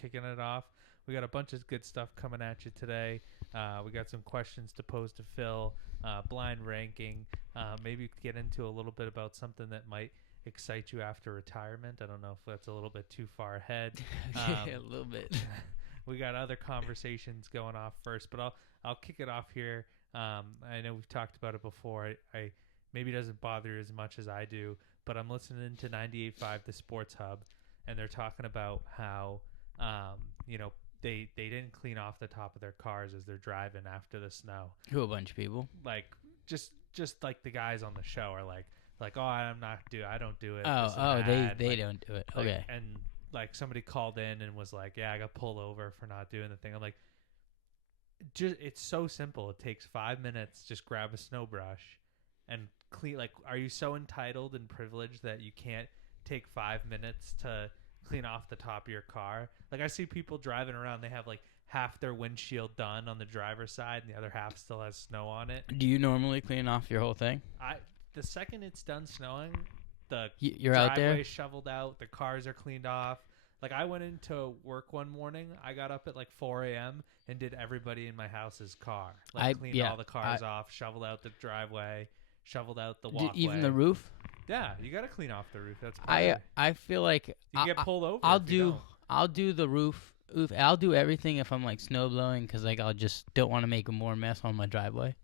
kicking it off. We got a bunch of good stuff coming at you today. We got some questions to pose to Phil, blind ranking. Maybe we could get into a little bit about something that might excite you after retirement. I don't know if that's a little bit too far ahead. A little bit. We got other conversations going off first, but I'll kick it off here. I know we've talked about it before. I maybe it doesn't bother you as much as I do, but I'm listening to 98.5 The Sports Hub, and they're talking about how they didn't clean off the top of their cars as they're driving after the snow. Who, a bunch of people? Like just like the guys on the show are like oh, I don't do it. They don't do it. Okay. And like somebody called in and was like, yeah, I got pulled over for not doing the thing. I'm like, it's so simple. It takes 5 minutes. Just grab a snow brush and clean. Like, are you so entitled and privileged that you can't take 5 minutes to clean off the top of your car? Like, I see people driving around. They have like half their windshield done on the driver's side and the other half still has snow on it. Do you normally clean off your whole thing? The second it's done snowing, you're out there? driveway's shoveled out, the cars are cleaned off. Like, I went into work one morning. I got up at like 4 a.m. and did everybody in my house's car. Cleaned all the cars off, shoveled out the driveway, shoveled out the walkway. Even the roof? Yeah, you got to clean off the roof. That's I feel like you get pulled over. I'll do the roof. I'll do everything if I'm like snow blowing, because like I'll just don't want to make a more mess on my driveway.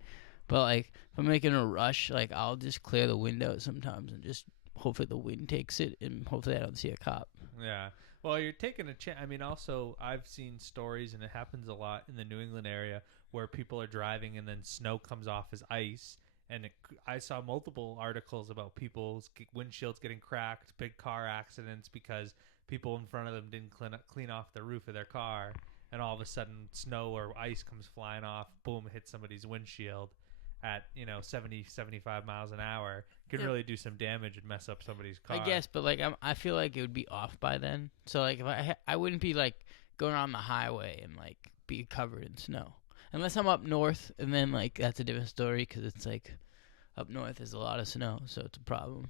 But like if I'm making a rush, like I'll just clear the windows sometimes and just hopefully the wind takes it and hopefully I don't see a cop. Yeah. Well, you're taking a chance. I mean, also, I've seen stories, and it happens a lot in the New England area, where people are driving and then snow comes off as ice. And I saw multiple articles about people's windshields getting cracked, big car accidents, because people in front of them didn't clean off the roof of their car. And all of a sudden, snow or ice comes flying off, boom, hits somebody's windshield at 70, 75 miles an hour. Could really do some damage and mess up somebody's car. I guess, but like I feel like it would be off by then. So like if I wouldn't be like going on the highway and like be covered in snow, unless I'm up north, and then like that's a different story, because it's like up north there's a lot of snow, so it's a problem.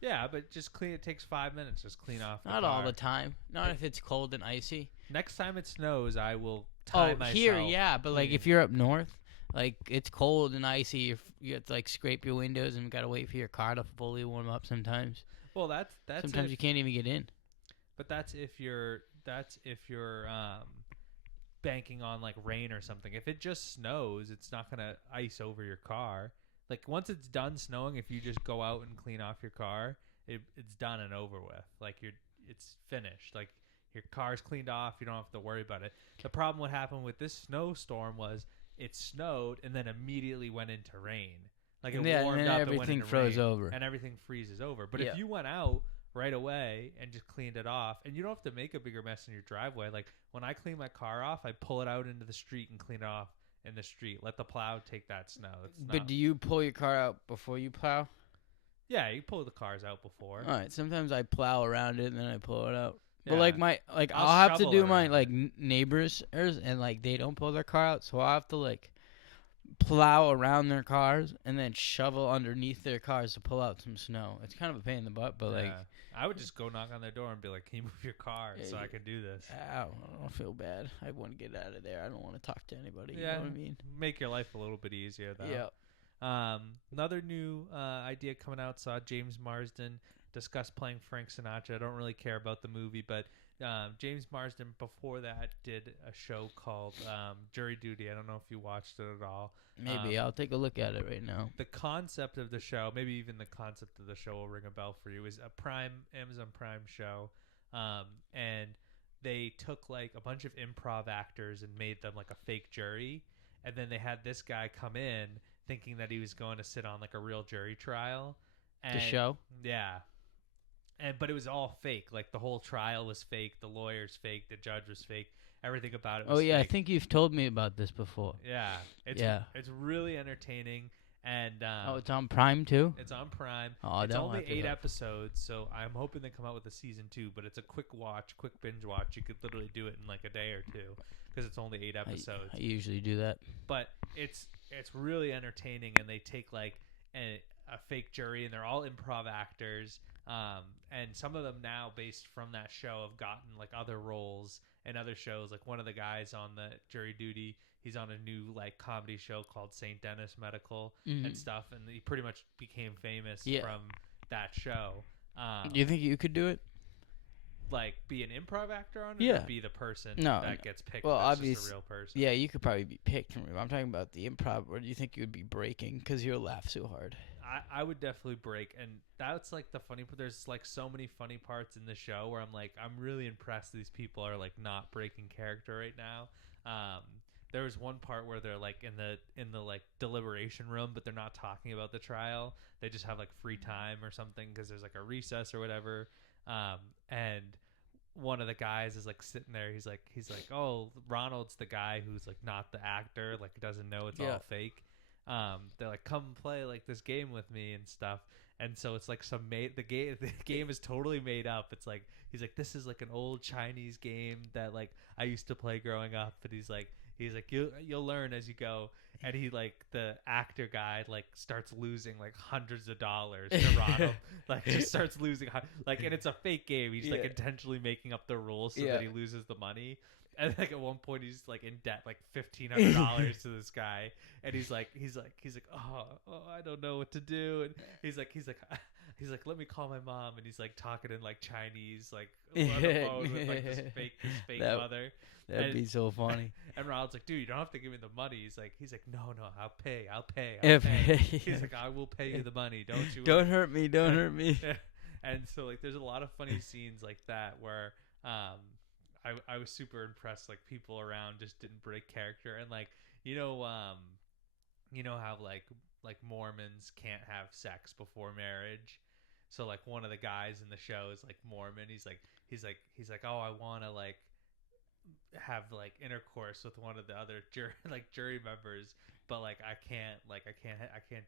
Yeah, but just clean. It takes 5 minutes. Just clean off. Not all the time. Not if it's cold and icy. Next time it snows, I will time myself. Here, yeah, but like if you're up north, like it's cold and icy, you have to like scrape your windows and gotta wait for your car to fully warm up sometimes. Well, that's sometimes you can't even get in. But that's if you're banking on like rain or something. If it just snows, it's not gonna ice over your car. Like once it's done snowing, if you just go out and clean off your car, it's done and over with. Like it's finished. Like your car's cleaned off. You don't have to worry about it. The problem what happened with this snowstorm was it snowed and then immediately went into rain. Like it warmed up, everything it went into froze rain, over, and everything freezes over. But if you went out right away and just cleaned it off, and you don't have to make a bigger mess in your driveway. Like when I clean my car off, I pull it out into the street and clean it off in the street. Let the plow take that snow. But do you pull your car out before you plow? Yeah, you pull the cars out before. All right. Sometimes I plow around it and then I pull it out. Yeah. But I'll have to do my like neighbors, and like they don't pull their car out, so I'll have to like plow around their cars and then shovel underneath their cars to pull out some snow. It's kind of a pain in the butt, but like I would just go knock on their door and be like, "Can you move your car so I can do this?" I don't feel bad. I want to get out of there. I don't want to talk to anybody. Yeah, you know what I mean? Make your life a little bit easier, though. Yeah. Another new idea coming out. Saw James Marsden discuss playing Frank Sinatra. I don't really care about the movie, but James Marsden before that did a show called Jury Duty. I don't know if you watched it at all. Maybe I'll take a look at it right now. The concept of the show, maybe even the concept of the show will ring a bell for you, is a Amazon Prime show, and they took like a bunch of improv actors and made them like a fake jury, and then they had this guy come in thinking that he was going to sit on like a real jury trial. And, the show? Yeah. But it was all fake. Like the whole trial was fake. The lawyer's fake. The judge was fake. Everything about it was fake. I think you've told me about this before. Yeah. It's really entertaining. And it's on Prime too? It's on Prime. Oh, it's only 8 episodes, so I'm hoping they come out with a season 2, but it's a quick binge watch. You could literally do it in like a day or two because it's only 8 episodes. I usually do that. But it's really entertaining, and they take like a fake jury, and they're all improv actors, And some of them now, based from that show, have gotten like other roles and other shows. Like one of the guys on the jury duty, he's on a new like comedy show called St. Dennis Medical and stuff, and he pretty much became famous from that show. Do you think you could do it? Like be an improv actor on it, or be the person that gets picked? Well, that's just a real person. Yeah, you could probably be picked from it. I'm talking about the improv. Or do you think you would be breaking because you'll laugh so hard? I would definitely break, and that's like the funny part. There's like so many funny parts in the show where I'm like, I'm really impressed these people are like not breaking character right now. There was one part where they're like in the like deliberation room, but they're not talking about the trial. They just have like free time or something because there's like a recess or whatever. And one of the guys is like sitting there. He's like, oh, Ronald's the guy who's like not the actor, like doesn't know it's all fake. They're like, come play like this game with me and stuff. And so it's like the game is totally made up. It's like he's like, this is like an old Chinese game that like I used to play growing up. And he's like you'll learn as you go. And he like the actor guy like starts losing like hundreds of dollars to Ronald. Like just starts losing like, and it's a fake game. He's like intentionally making up the rules so that he loses the money. And like at one point he's like in debt like $1,500 to this guy, and he's like oh I don't know what to do, and he's like let me call my mom, and he's like talking in like Chinese like on the phone with like this fake mother. That'd be so funny. And Ronald's like, dude, you don't have to give me the money. He's like no, I'll pay. He's like, I will pay you the money. Don't you? Don't hurt me. Don't hurt me. And so like there's a lot of funny scenes like that where I was super impressed. Like people around just didn't break character, and like you know how like Mormons can't have sex before marriage. So like one of the guys in the show is like Mormon. He's like oh, I want to like have like intercourse with one of the other jury members, but like I can't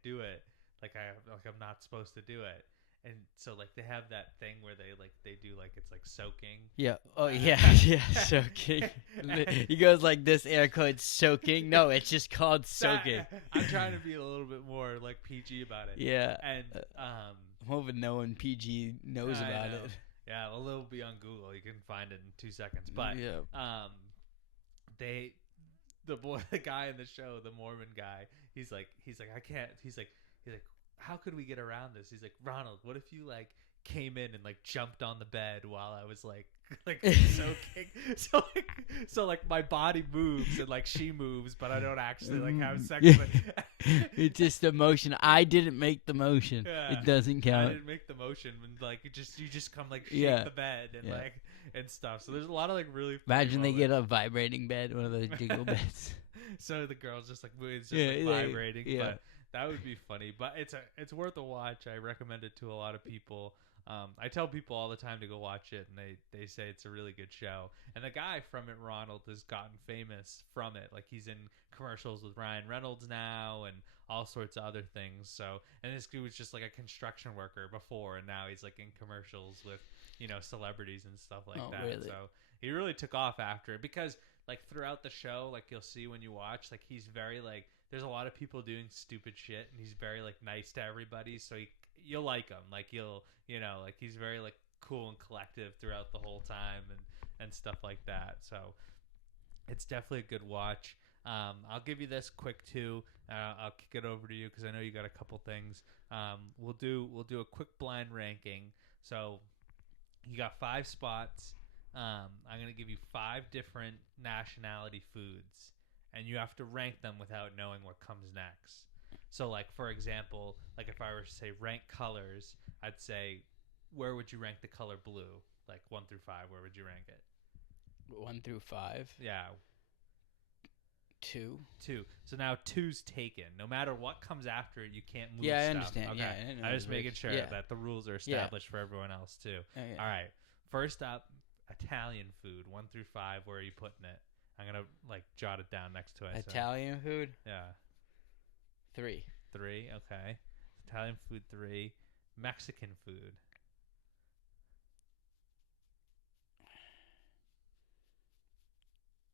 do it. I'm not supposed to do it. And so like they have that thing where they do like it's like soaking. Yeah. Oh yeah. Soaking. He goes like this, air quotes, soaking. No, it's just called soaking. I'm trying to be a little bit more like PG about it. Yeah. And I'm hoping no one PG knows about it. Yeah, well, it'll be on Google. You can find it in 2 seconds. But the guy in the show, the Mormon guy, he's like I can't. He's like how could we get around this? He's like, Ronald, what if you like came in and like jumped on the bed while I was like soaking? So like my body moves and like she moves, but I don't actually like have sex with it. It's just the motion. I didn't make the motion. Yeah. It doesn't count. I didn't make the motion, and like you just come like shake the bed and like and stuff. So there's a lot of like really imagine they get a vibrating bed, one of those jiggle beds. So the girl's just like it's just like vibrating, but that would be funny. But it's worth a watch. I recommend it to a lot of people. I tell people all the time to go watch it, and they say it's a really good show. And the guy from it, Ronald, has gotten famous from it. Like he's in commercials with Ryan Reynolds now, and all sorts of other things. So, and this dude was just like a construction worker before, and now he's like in commercials with celebrities and stuff like that. Really? So he really took off after it because like throughout the show, like you'll see when you watch, like he's very like there's a lot of people doing stupid shit, and he's very like nice to everybody. So you'll like him, like you'll like he's very like cool and collective throughout the whole time and stuff like that. So it's definitely a good watch. I'll give you this quick too. I'll kick it over to you because I know you got a couple things. We'll do a quick blind ranking. So you got 5 spots. I'm gonna give you 5 different nationality foods, and you have to rank them without knowing what comes next. So, like, for example, like if I were to say rank colors, I'd say, where would you rank the color blue? Like 1 through 5, where would you rank it? 1 through 5? Yeah. 2. So now 2's taken. No matter what comes after it, you can't move stuff. I understand. Okay. Yeah, I'm just making sure that the rules are established for everyone else, too. Okay. All right. First up, Italian food, 1 through 5. Where are you putting it? I'm going to, like, jot it down next to it. Italian food? Yeah. 3. 3, okay. Italian food, 3. Mexican food.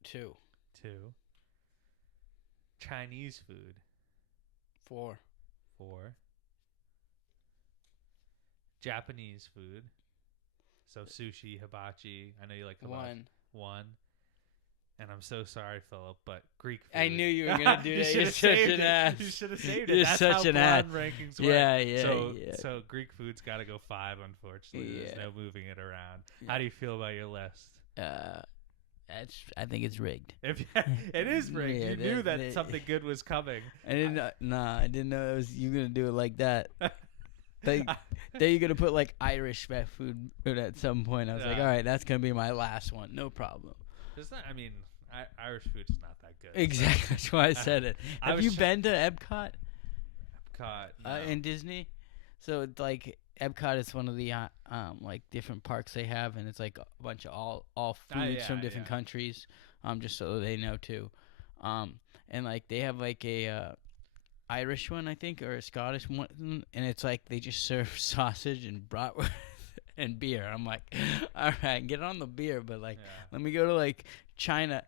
2. 2. Chinese food. 4. 4. Japanese food. So sushi, hibachi. I know you like hibachi. One. And I'm so sorry, Philip, but Greek food. I knew you were gonna do that. You're such an ass. You should have saved it. You're That's such how an ass. blonde rankings work. Yeah. So Greek food's got to go 5, unfortunately. Yeah. There's no moving it around. Yeah. How do you feel about your list? I think it's rigged. It is rigged. Yeah, You knew that something good was coming. I didn't. I didn't know you were gonna do it like that. Then you're gonna put like Irish food at some point. I was like, all right, that's gonna be my last one. No problem. There's not. I mean, Irish food is not that good. Exactly. That's why I said it. Have you been to Epcot? Epcot no. In Disney. So it's like Epcot is one of the like different parks they have, and it's like a bunch of all foods from different countries. Just so they know too. And like they have like a Irish one, I think, or a Scottish one, and it's like they just serve sausage and bratwurst and beer. I'm like, all right, get on the beer, but like, let me go to like China,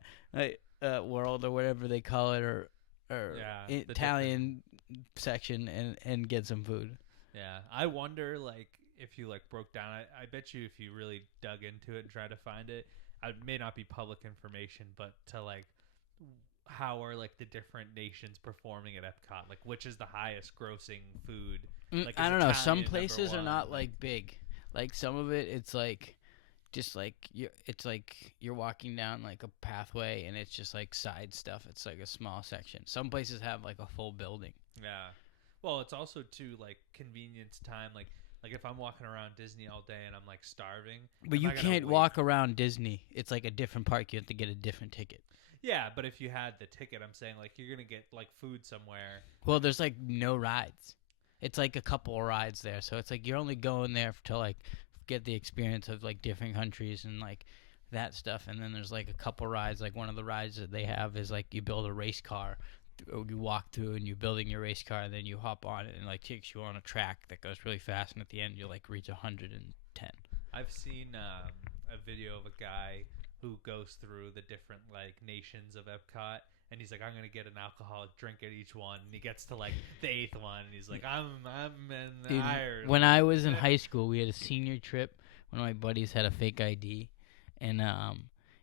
World or whatever they call it, or Italian section and get some food. Yeah, I wonder like if you like broke down. I bet you if you really dug into it and tried to find it, it may not be public information, but to like. How are like the different nations performing at Epcot? Like, which is the highest grossing food? Like, I don't know. Some places are not like big. Like some of it, it's like just like you're walking down like a pathway, and it's just like side stuff. It's like a small section. Some places have like a full building. Yeah. Well, it's also too like convenience time. Like if I'm walking around Disney all day and I'm like starving. But you can't walk around Disney. It's like a different park. You have to get a different ticket. Yeah, but if you had the ticket, I'm saying like you're gonna get like food somewhere. Well, there's like no rides. It's like a couple of rides there, so it's like you're only going there to like get the experience of like different countries and like that stuff. And then there's like a couple rides. Like one of the rides that they have is like you build a race car. You walk through and you're building your race car, and then you hop on it and like takes you on a track that goes really fast. And at the end, you like reach 110. I've seen a video of a guy who goes through the different like nations of Epcot, and he's like, I'm gonna get an alcoholic drink at each one, and he gets to like the 8th one, and he's like, I'm in Ireland. When I was in high school, we had a senior trip. One of my buddies had a fake ID, and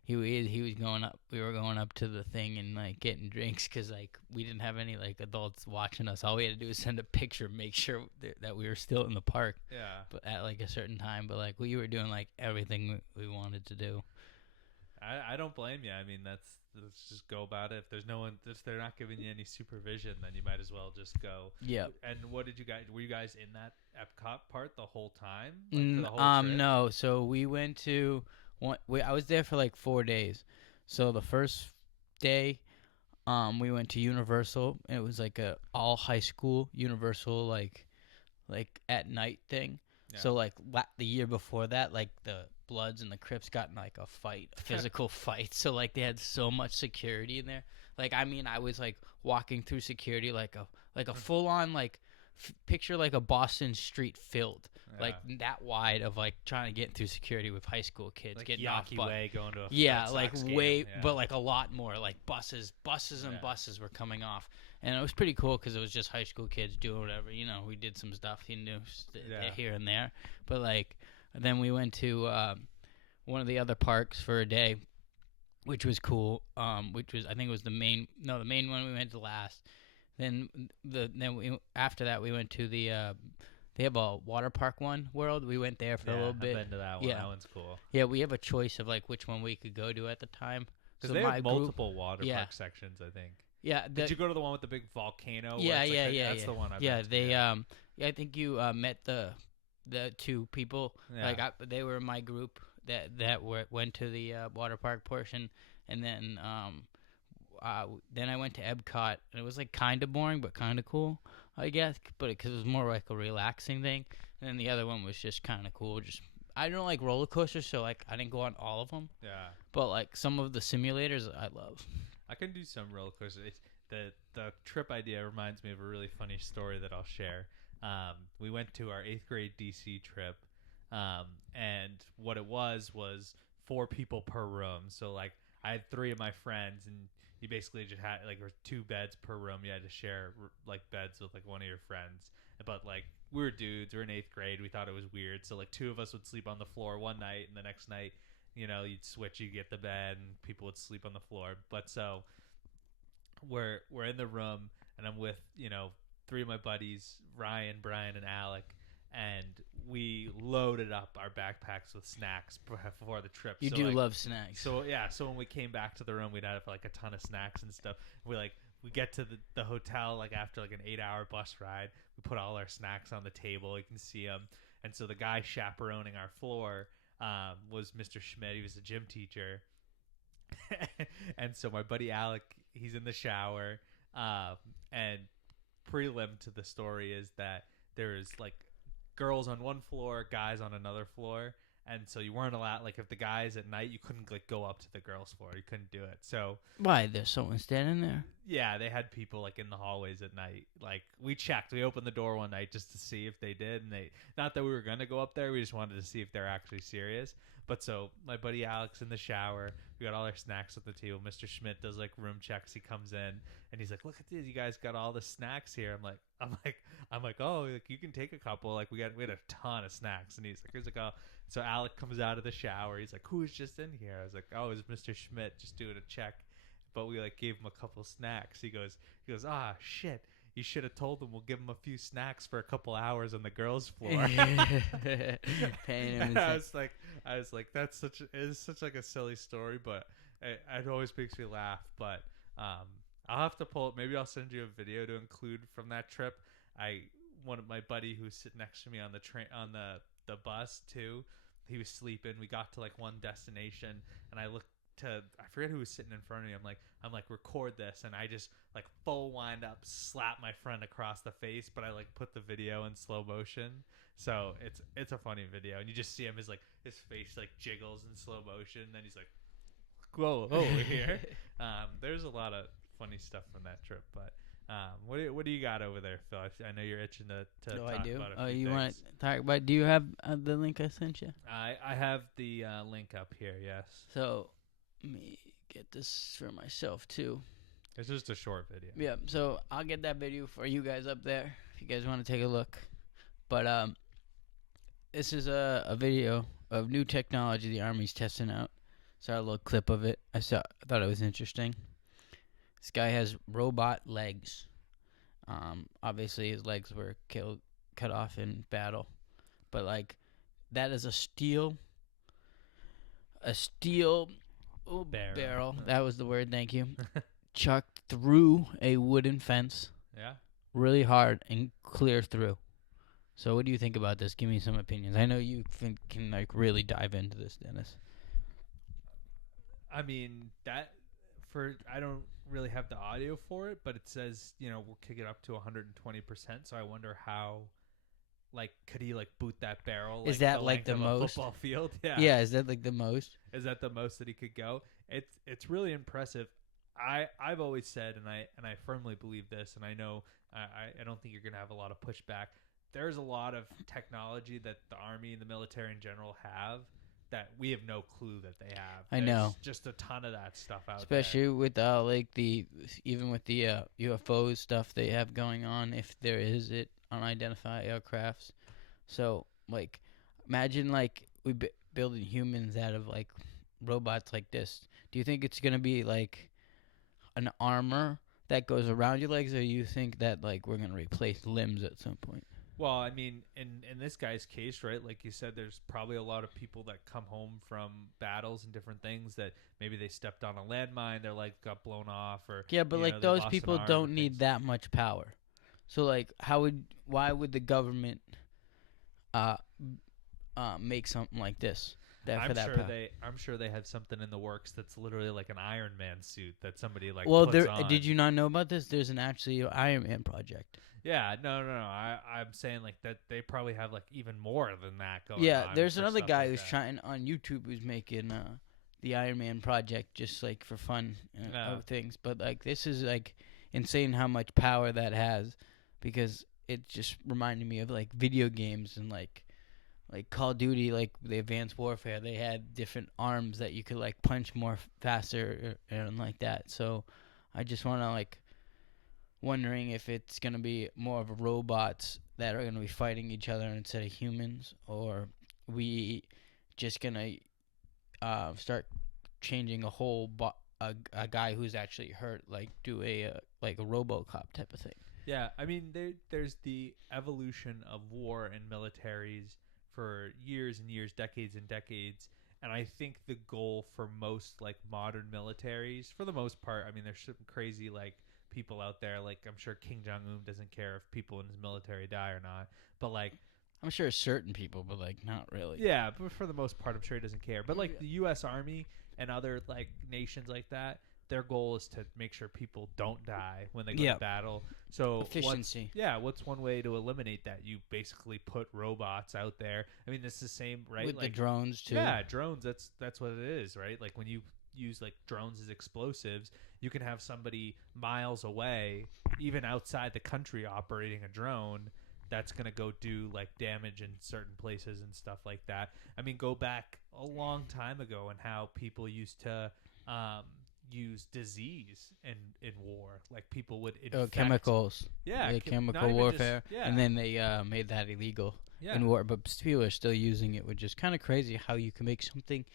he was going up. We were going up to the thing and like getting drinks because like we didn't have any like adults watching us. All we had to do was send a picture, make sure that we were still in the park. Yeah. But at like a certain time, but like we were doing like everything we wanted to do. I don't blame you. I mean, let's just go about it. If there's no one, if they're not giving you any supervision, then you might as well just go. Yeah. And what did you guys? Were you guys in that Epcot part the whole time? Like, for the whole trip? No. So we went to I was there for like 4 days. So the first day, we went to Universal. It was like a all high school Universal like at night thing. Yeah. So like the year before that, like the Bloods and the Crips got in like a physical fight. So like they had so much security in there. Like I mean, I was like walking through security like a full on like picture like a Boston street filled. Yeah. Like that wide of like trying to get through security with high school kids like getting off. Way going to a like way, game. Yeah. But like a lot more like buses and buses were coming off. And it was pretty cool because it was just high school kids doing whatever. You know, we did some stuff, here and there. But, like, then we went to one of the other parks for a day, which was cool, which was, I think it was the main one we went to last. Then after that, we went to the, they have a water park world. We went there for a little bit. I've been to that one. Yeah. That one's cool. Yeah, we have a choice of, like, which one we could go to at the time. Because they have multiple water park sections, I think. Yeah. Did you go to the one with the big volcano? Yeah. That's the one I've been to. They I think you met the two people. Yeah. Like they were in my group that went to the water park portion, and then I went to Epcot, and it was like kind of boring but kind of cool, I guess, but because it was more like a relaxing thing. And then the other one was just kind of cool. Just I don't like roller coasters, so like I didn't go on all of them. Yeah. But like some of the simulators, I love. I can do some roller coasters. The trip idea reminds me of a really funny story that I'll share. We went to our 8th grade DC trip, and what it was 4 people per room. So like I had 3 of my friends, and you basically just had like 2 beds per room. You had to share like beds with like one of your friends, but like we were dudes. We were in 8th grade. We thought it was weird. So like 2 of us would sleep on the floor one night, and the next night, you'd switch. You get the bed, and people would sleep on the floor. But so we're in the room, and I'm with 3 of my buddies, Ryan, Brian, and Alec, and we loaded up our backpacks with snacks before the trip. You so, do like, love snacks. So yeah, so when we came back to the room, we'd have like a ton of snacks and stuff. We get to the hotel like after like an 8-hour bus ride. We put all our snacks on the table. You can see them. And so the guy chaperoning our floor was Mr. Schmidt. He was a gym teacher. And so my buddy Alec, he's in the shower. And prelim to the story is that there's like girls on one floor, guys on another floor. And so you weren't allowed, like, if the guys at night, you couldn't like go up to the girls' floor. You couldn't do it. So why? There's someone standing there. yeah, they had people like in the hallways at night. Like we checked. We opened the door one night just to see if they did, and they not that we were gonna go up there. We just wanted to see if they're actually serious. But so my buddy Alex in the shower. We got all our snacks at the table. Mr. Schmidt does like room checks. He comes in and he's like, "Look at this, you guys got all the snacks here." I'm like, "Oh, like, you can take a couple." Like we had a ton of snacks, and he's like, "Oh." So Alec comes out of the shower. He's like, "Who's just in here?" I was like, "Oh, it's Mr. Schmidt just doing a check." But we like gave him a couple snacks. He goes, "Ah, shit. You should have told them we'll give them a few snacks for a couple hours on the girls' floor." Paying him. And I was like, it's such like a silly story, but it always makes me laugh. But I'll have to pull it. Maybe I'll send you a video to include from that trip. One of my buddy who's sitting next to me on the train on the bus too. He was sleeping. We got to like one destination, and I looked I forget who was sitting in front of me. I'm like record this, and I just like full wind up slap my friend across the face, but I like put the video in slow motion. So it's a funny video, and you just see him his face like jiggles in slow motion, and then he's like, "Whoa, over here." There's a lot of funny stuff from that trip, but what do you got over there, Phil? I know you're itching to talk about a few things. You want to talk about? Do you have the link I sent you? I have the link up here. Yes. So let me get this for myself too. It's just a short video. Yeah. So I'll get that video for you guys up there if you guys want to take a look. But this is a video of new technology the Army's testing out. Saw a little clip of it. I thought it was interesting. This guy has robot legs. Obviously his legs were cut off in battle, but like that is a steel barrel. That was the word. Thank you. Chucked through a wooden fence. Yeah. Really hard and clear through. So what do you think about this? Give me some opinions. I know you can like really dive into this, Dennis. I mean I don't really have the audio for it, but it says, we'll kick it up to 120%. So I wonder how, like, could he like boot that barrel? Is that like the most football field? Yeah. Yeah. Is that like the most? Is that the most that he could go? It's really impressive. I've always said, and I firmly believe this, and I know I don't think you're gonna have a lot of pushback. There's a lot of technology that the Army and the military in general have that we have no clue that they have. I know. Just a ton of that stuff out Especially there. with like even with the UFO stuff they have going on, if there is unidentified aircrafts. So like, imagine like we building humans out of like robots like this. Do you think it's gonna be like an armor that goes around your legs, or you think that like we're gonna replace limbs at some point? Well, I mean, in this guy's case, right, like you said, there's probably a lot of people that come home from battles and different things that maybe they stepped on a landmine, their leg got blown off, or yeah, but like those people don't need that much power. So like, why would the government make something like this? I'm sure they have something in the works that's literally like an Iron Man suit that somebody like Well, puts on. Did you not know about this? There's an actually Iron Man project. Yeah, no. I'm saying like that they probably have like even more than that going on. Yeah, there's another guy who's trying on YouTube who's making the Iron Man project just like for fun of things. But like this is like insane how much power that has, because it just reminded me of like video games and like Call of Duty, like the Advanced Warfare. They had different arms that you could like punch more faster and like that. So I just want to like wondering if it's gonna be more of a robots that are gonna be fighting each other instead of humans, or we just gonna start changing a whole a guy who's actually hurt, like do like a RoboCop type of thing. Yeah, I mean, there's the evolution of war and militaries for years and years, decades and decades, and I think the goal for most like modern militaries, for the most part, I mean, there's some crazy like people out there, like I'm sure King Jong Un doesn't care if people in his military die or not, but like I'm sure certain people, but like not really. yeah, but for the most part, I'm sure he doesn't care. But like the U.S. Army and other like nations like that, their goal is to make sure people don't die when they go to battle. So efficiency. What's one way to eliminate that? You basically put robots out there. I mean, it's the same, right? With like the drones too. Yeah, drones. That's what it is, right? Like when you use like drones as explosives, you can have somebody miles away, even outside the country, operating a drone that's going to go do like damage in certain places and stuff like that. I mean, go back a long time ago and how people used to use disease in war. Like people would infect chemicals. Yeah, chemical warfare. And then they made that illegal in war. But people are still using it, which is kind of crazy how you can make something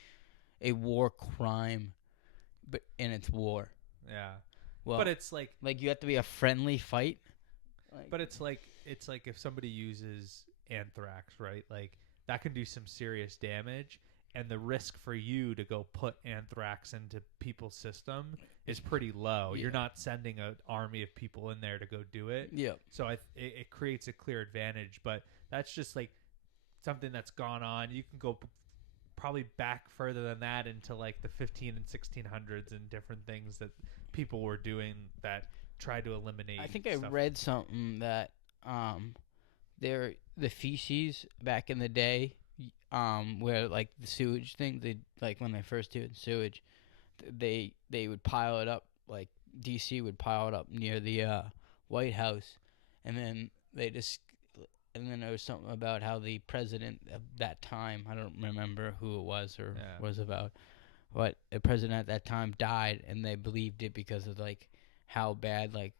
a war crime, but in its war. Yeah. Well, but it's like you have to be a friendly fight. But it's like if somebody uses anthrax, right? Like that can do some serious damage, and the risk for you to go put anthrax into people's system is pretty low. You're not sending an army of people in there to go do it. Yeah. So it creates a clear advantage, but that's just like something that's gone on. You can go probably back further than that into like the 15 and 1600s and different things that people were doing that tried to eliminate. I think I read something that the feces back in the day, where like the sewage thing, they like when they first did sewage, they would pile it up, like DC would pile it up near the White House, and then there was something about how the president of that time, I don't remember who it was or was about, but the president at that time died, and they believed it because of like how bad like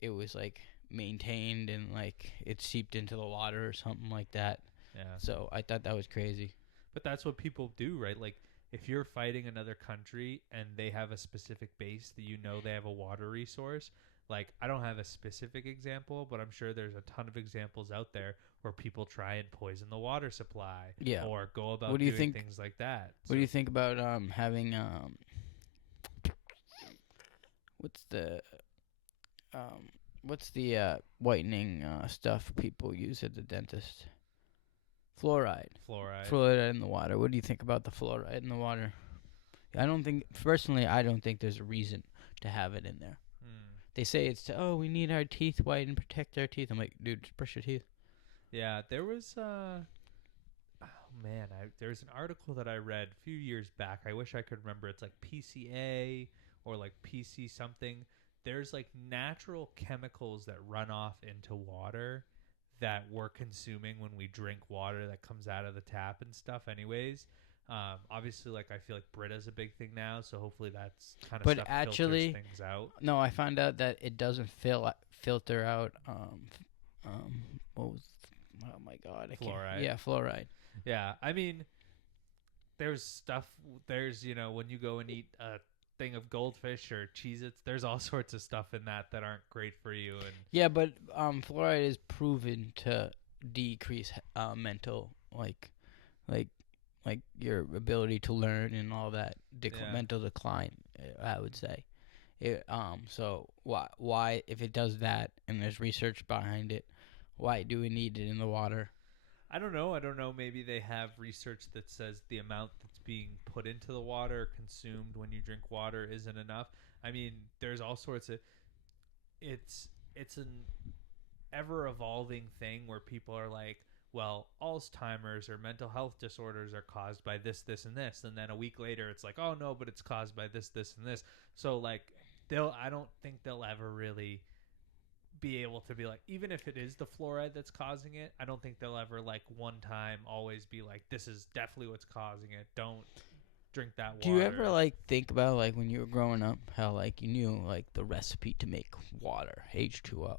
it was like maintained and like it seeped into the water or something like that. Yeah. So I thought that was crazy. But that's what people do, right? Like if you're fighting another country and they have a specific base that you know they have a water resource, like I don't have a specific example, but I'm sure there's a ton of examples out there where people try and poison the water supply or go about doing things like that. What do you think about having what's the whitening stuff people use at the dentist? Fluoride in the water. What do you think about the fluoride in the water? I don't think there's a reason to have it in there. They say it's we need our teeth white and protect our teeth. I'm like, dude, just brush your teeth. Yeah, there was there's an article that I read a few years back. I wish I could remember. It's like PCA or like PC something. There's like natural chemicals that run off into water that we're consuming when we drink water that comes out of the tap and stuff anyways. Obviously, like I feel like Brita's a big thing now, so hopefully that's kind of stuff filters things out. No, I found out that it doesn't filter out what was oh my god, fluoride. Yeah, fluoride. Yeah, I mean there's when you go and eat a thing of goldfish or Cheez-Its, there's all sorts of stuff in that aren't great for you. And yeah, but fluoride is proven to decrease mental like your ability to learn and all that mental decline, I would say. So why if it does that and there's research behind it, why do we need it in the water? I don't know. Maybe they have research that says the amount that's being put into the water, consumed when you drink water, isn't enough. I mean, there's all sorts of. It's an ever evolving thing where people are like, well, Alzheimer's or mental health disorders are caused by this, this, and this, and then a week later it's like, oh no, but it's caused by this, this, and this. So like, I don't think they'll ever really be able to be like, even if it is the fluoride that's causing it, I don't think they'll ever like one time always be like, this is definitely what's causing it. Don't drink that water. Do you ever like think about like when you were growing up how like you knew like the recipe to make water, H2O,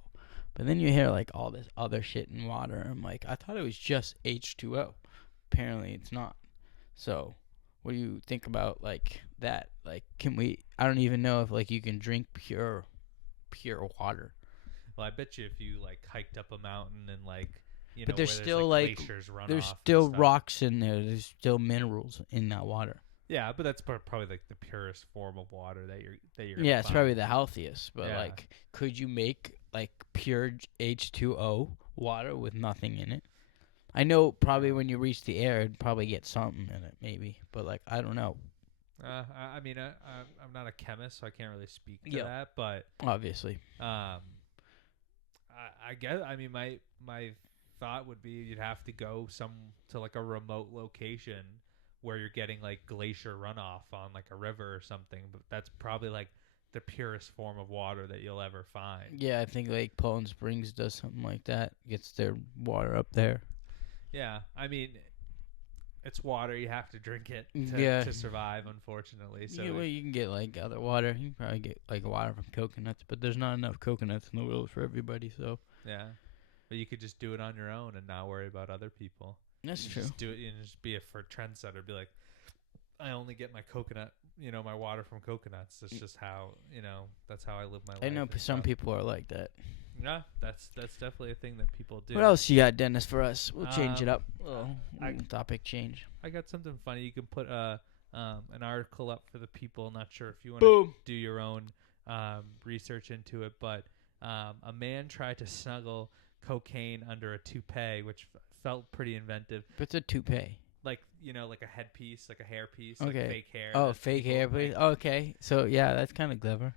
But then you hear like all this other shit in water. I'm like, I thought it was just H2O. Apparently it's not. So what do you think about like that? Like, can we? I don't even know if like you can drink pure water. Well, I bet you if you like hiked up a mountain and like But where there's there's still like like glaciers run there's off and still stuff. rocks in there. There's still minerals in that water. Yeah, but that's probably like the purest form of water that you're Yeah, gonna it's find. probably the healthiest. But Yeah. like, could you make like pure H2O water with nothing in it? I know probably when you reach the air, it'd probably get something in it, maybe. But like, I don't know. I mean, I'm not a chemist, so I can't really speak to Yeah. that. But Obviously. I guess I mean my thought would be you'd have to go to like a remote location where you're getting like glacier runoff on like a river or something. But that's probably like the purest form of water that you'll ever find. Yeah, I think Lake Poland Springs does something like that. Gets their water up there. Yeah, I mean, it's water. You have to drink it to survive, unfortunately. So yeah, well, you can get like other water. You can probably get like water from coconuts, but there's not enough coconuts in the world for everybody. So yeah, but you could just do it on your own and not worry about other people. that's You true. Just do it and just be a trendsetter. Be like, I only get my coconut, my water from coconuts. That's just how, that's how I live my life. I know and some stuff. people are like that. Yeah, that's definitely a thing that people do. What else you got, Dennis, for us? We'll change it up. I- Topic change. I got something funny. You can put an article up for the people. Not sure if you want Boom. to do your own research into it, but a man tried to snuggle cocaine under a toupee, which felt pretty inventive. What's a toupee? Like like a headpiece, like a hairpiece, Okay. like fake hair. Oh, that fake people hair, make. please. Okay, so yeah, that's kind of clever.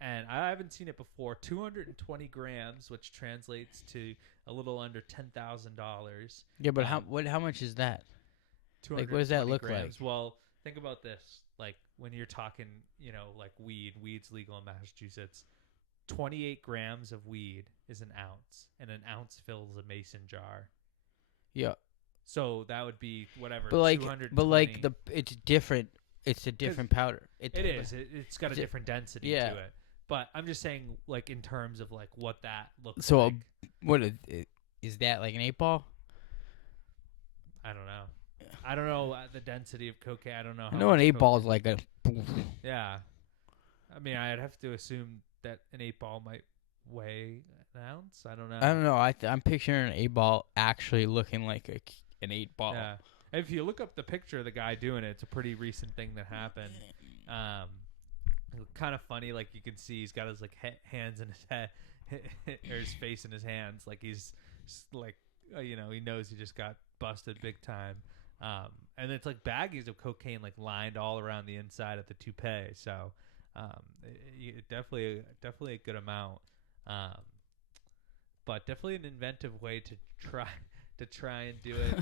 And I haven't seen it before. 220 grams, which translates to a little under $10,000. Yeah, but how much is that? Like, what does that 220 look grams. like? Well, think about this. Like when you're talking, like weed's legal in Massachusetts. 28 grams of weed is an ounce, and an ounce fills a mason jar. Yeah, So that would be whatever. but like, 220. it's different. It's a different powder. It is. It's got a different density yeah. to it. But I'm just saying, like in terms of like what that looks So like. what is that, like an 8-ball? I don't know. I don't know the density of cocaine. I don't know. I How know an much 8-ball is like a. Yeah. I mean, I'd have to assume that an 8-ball might weigh an ounce. I don't know. I don't know. I'm picturing an 8-ball actually looking like an 8-ball. Yeah. If you look up the picture of the guy doing it, it's a pretty recent thing that happened. Kind of funny. Like you can see, he's got his like hands in his head, or his face in his hands. Like he's like, he knows he just got busted big time. And it's like baggies of cocaine like lined all around the inside of the toupee. So, definitely a good amount. But definitely an inventive way to try and do it.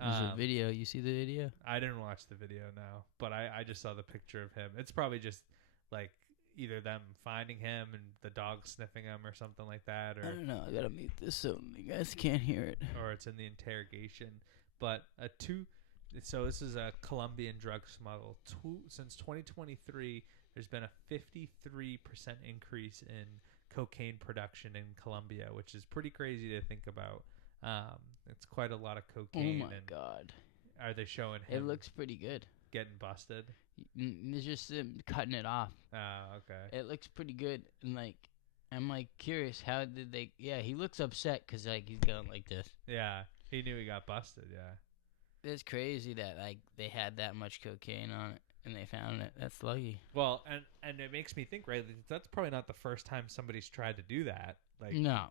There's a video. You see the video? I didn't watch the video, no, but I just saw the picture of him. It's probably just like either them finding him and the dog sniffing him or something like that, or I don't know. I gotta mute this so you guys can't hear it. or it's in the interrogation. But so this is a Colombian drug smuggle. Since 2023, there's been a 53% increase in cocaine production in Colombia, which is pretty crazy to think about. It's quite a lot of cocaine. Oh my god! Are they showing him? It looks pretty good. Getting busted. It's just them cutting it off. Oh, okay. It looks pretty good, and like, I'm like curious, how did they? Yeah, he looks upset because like he's going like this. Yeah, he knew he got busted. Yeah. It's crazy that like they had that much cocaine on it and they found it. That's lucky. Well, and it makes me think, right? That's probably not the first time somebody's tried to do that. Like No.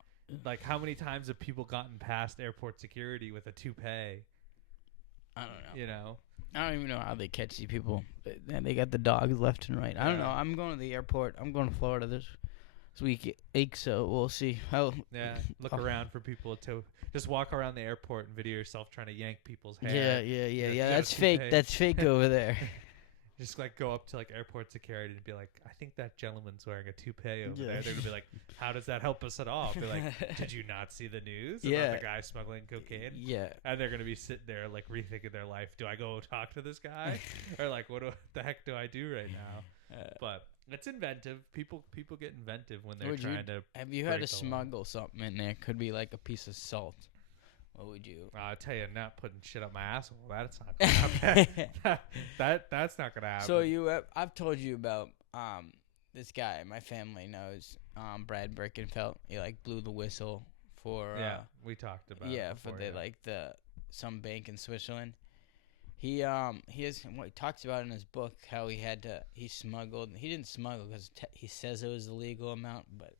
Like how many times have people gotten past airport security with a toupee? I don't know. I don't even know how they catch these people. They got the dogs left and right. I don't know. I'm going to the airport. I'm going to Florida this week, so we'll see. Yeah, look around for people to just walk around the airport and video yourself trying to yank people's hair. Yeah. That's fake. That's fake over there. Just like go up to like airport security and be like, I think that gentleman's wearing a toupee over there. They're gonna be like, how does that help us at all? Be like, did you not see the news about the guy smuggling cocaine? Yeah. And they're gonna be sitting there like rethinking their life. Do I go talk to this guy, or like what the heck do I do right now? But It's inventive. People get inventive when they're Would you trying to. have you had to break the law. smuggle something in there? Could be like a piece of salt. What would you? I'll tell you, not putting shit up my asshole. That's not gonna happen. That's not gonna happen. So I've told you about this guy my family knows, Brad Birkenfeld. He like blew the whistle for we talked about for it the some bank in Switzerland. He has what he talks about in his book how he smuggled. He didn't smuggle because he says it was a legal amount, but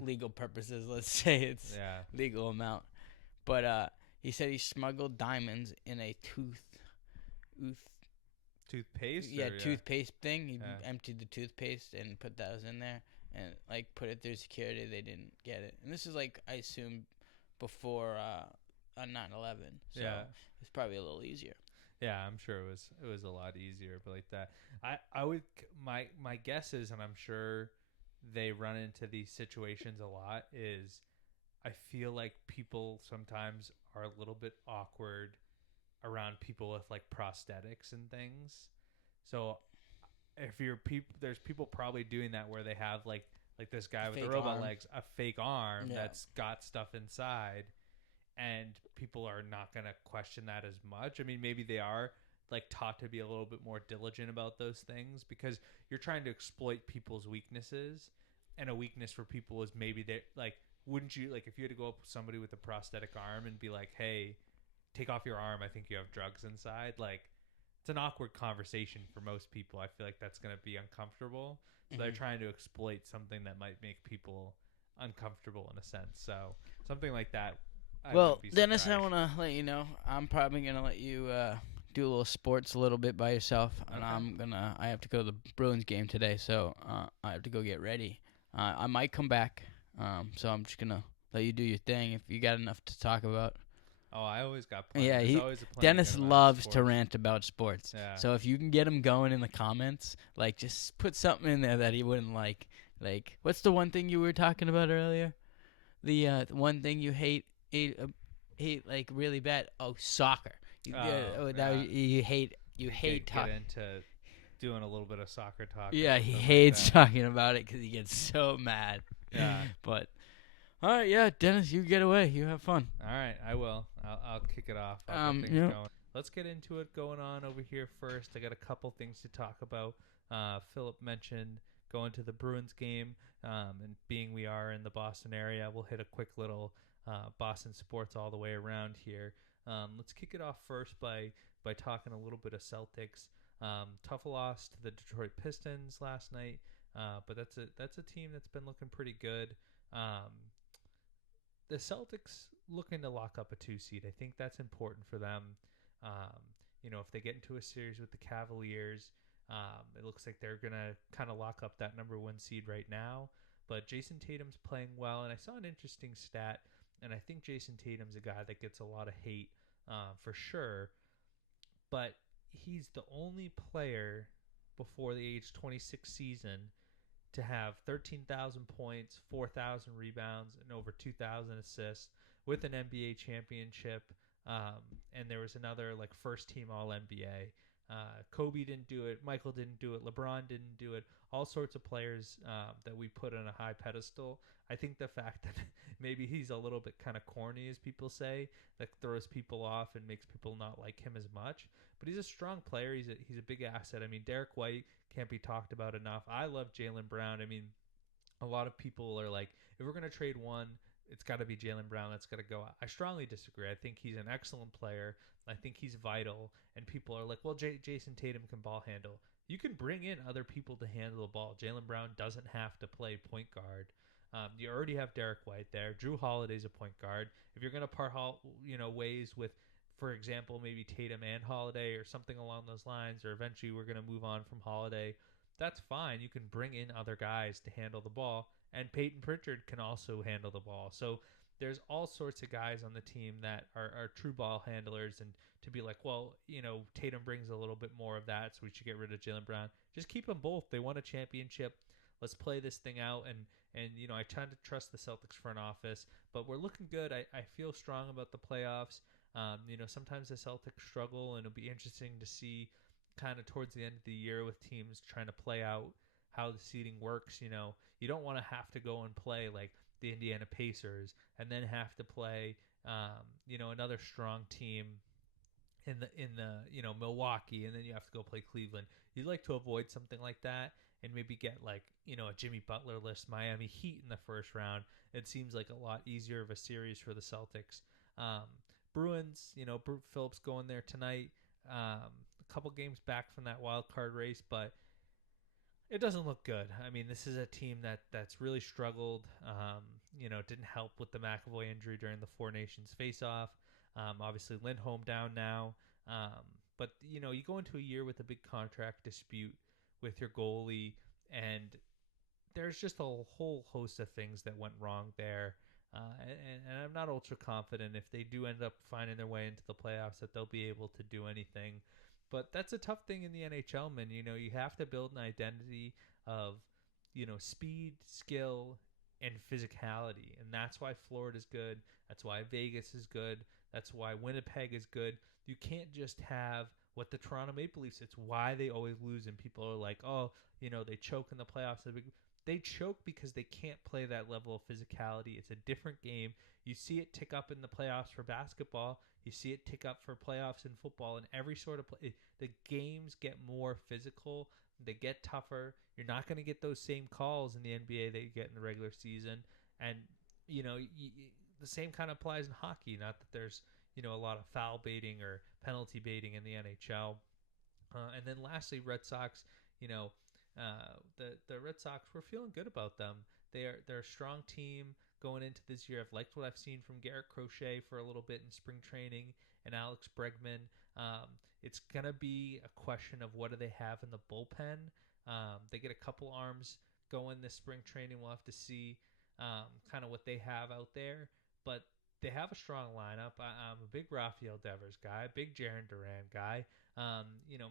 legal purposes, let's say it's legal amount. But he said he smuggled diamonds in a toothpaste. Toothpaste thing. He emptied the toothpaste and put those in there and like put it through security. They didn't get it, and this is like I assume before 9/11. So it's probably a little easier. Yeah, I'm sure it was a lot easier, but like that, I would my guess is, and I'm sure they run into these situations a lot. Is I feel like people sometimes are a little bit awkward around people with like prosthetics and things. So if you're there's people probably doing that where they have like this guy with the robot legs, a fake arm that's got stuff inside. And people are not going to question that as much. I mean, maybe they are like taught to be a little bit more diligent about those things because you're trying to exploit people's weaknesses. And a weakness for people is maybe they like, wouldn't you like if you had to go up with somebody with a prosthetic arm and be like, hey, take off your arm. I think you have drugs inside. Like it's an awkward conversation for most people. I feel like that's going to be uncomfortable. So they're trying to exploit something that might make people uncomfortable in a sense. So something like that. Well, Dennis, I want to let you know I'm probably gonna let you do a little sports a little bit by yourself, and I have to go to the Bruins game today, so I have to go get ready. I might come back, so I'm just gonna let you do your thing if you got enough to talk about. Oh, I always got plenty. Yeah, Dennis loves to rant about sports. Yeah. So if you can get him going in the comments, like just put something in there that he wouldn't like. Like, what's the one thing you were talking about earlier? The one thing you hate like really bad. Oh, soccer. You hate get into doing a little bit of soccer talk. Yeah, he hates talking about it because he gets so mad. Yeah, but all right, yeah, Dennis, you get away. You have fun. All right, I will. I'll kick it off. I'll get things going. Let's get into it. Going on over here first. I got a couple things to talk about. Philip mentioned going to the Bruins game, and being we are in the Boston area, we'll hit a quick little Boston sports all the way around here. Let's kick it off first by talking a little bit of Celtics. Tough loss to the Detroit Pistons last night, but that's a team that's been looking pretty good. The Celtics looking to lock up a 2 seed. I think that's important for them. If they get into a series with the Cavaliers, it looks like they're gonna kind of lock up that number 1 seed right now. But Jason Tatum's playing well, and I saw an interesting stat. And I think Jason Tatum's a guy that gets a lot of hate for sure. But he's the only player before the age 26 season to have 13,000 points, 4,000 rebounds, and over 2,000 assists with an NBA championship. And there was another like first team All-NBA. Kobe didn't do it. Michael didn't do it. LeBron didn't do it. All sorts of players that we put on a high pedestal. I think the fact that maybe he's a little bit kind of corny, as people say, that throws people off and makes people not like him as much. But he's a strong player. He's a big asset. I mean, Derek White can't be talked about enough. I love Jaylen Brown. I mean, a lot of people are like, if we're going to trade one, it's got to be Jaylen Brown. That's got to go. I strongly disagree. I think he's an excellent player. I think he's vital. And people are like, well, Jason Tatum can ball handle. You can bring in other people to handle the ball. Jaylen Brown doesn't have to play point guard. You already have Derek White there. Drew Holiday's a point guard. If you're going to part ways with, for example, maybe Tatum and Holiday or something along those lines, or eventually we're going to move on from Holiday, that's fine. You can bring in other guys to handle the ball, and Peyton Pritchard can also handle the ball. So there's all sorts of guys on the team that are true ball handlers, and to be like, well, Tatum brings a little bit more of that, so we should get rid of Jaylen Brown. Just keep them both. They won a championship. Let's play this thing out, and I tend to trust the Celtics front office, but we're looking good. I feel strong about the playoffs. Sometimes the Celtics struggle, and it'll be interesting to see kind of towards the end of the year with teams trying to play out how the seeding works. You don't want to have to go and play like the Indiana Pacers and then have to play, another strong team in the Milwaukee, and then you have to go play Cleveland. You'd like to avoid something like that and maybe get like a Jimmy Butler list Miami Heat in the first round. It seems like a lot easier of a series for the Celtics. Um, Bruins, Phillips going there tonight. A couple games back from that wild card race, but it doesn't look good. I mean, this is a team that's really struggled. Didn't help with the McAvoy injury during the Four Nations face-off. Obviously, Lindholm down now. But you go into a year with a big contract dispute with your goalie, and there's just a whole host of things that went wrong there. And I'm not ultra confident if they do end up finding their way into the playoffs that they'll be able to do anything. But that's a tough thing in the NHL, man. You have to build an identity of, speed, skill, and physicality. And that's why Florida's good. That's why Vegas is good. That's why Winnipeg is good. You can't just have what the Toronto Maple Leafs. It's why they always lose, and people are like, oh, they choke in the playoffs. They choke because they can't play that level of physicality. It's a different game. You see it tick up in the playoffs for basketball. You see it tick up for playoffs in football. And every sort of play, the games get more physical. They get tougher. You're not going to get those same calls in the NBA that you get in the regular season. And, the same kind of applies in hockey. Not that there's, a lot of foul baiting or penalty baiting in the NHL. And then lastly, Red Sox, the Red Sox, we're feeling good about them. They're a strong team going into this year. I've liked what I've seen from Garrett Crochet for a little bit in spring training and Alex Bregman. It's going to be a question of what do they have in the bullpen. They get a couple arms going this spring training. We'll have to see kind of what they have out there. But they have a strong lineup. I'm a big Rafael Devers guy, big Jarren Duran guy.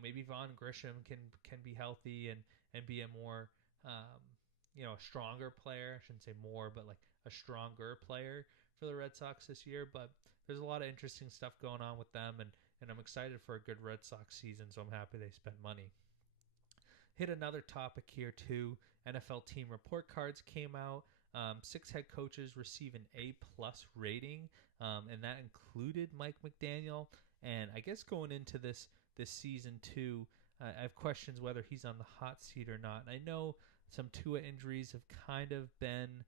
Maybe Vaughn Grisham can be healthy and be a more, a stronger player. I shouldn't say more, but like a stronger player for the Red Sox this year. But there's a lot of interesting stuff going on with them, and I'm excited for a good Red Sox season, so I'm happy they spent money. Hit another topic here too. NFL team report cards came out. 6 head coaches receive an A+ rating, and that included Mike McDaniel. And I guess going into this season too, I have questions whether he's on the hot seat or not. And I know some Tua injuries have kind of been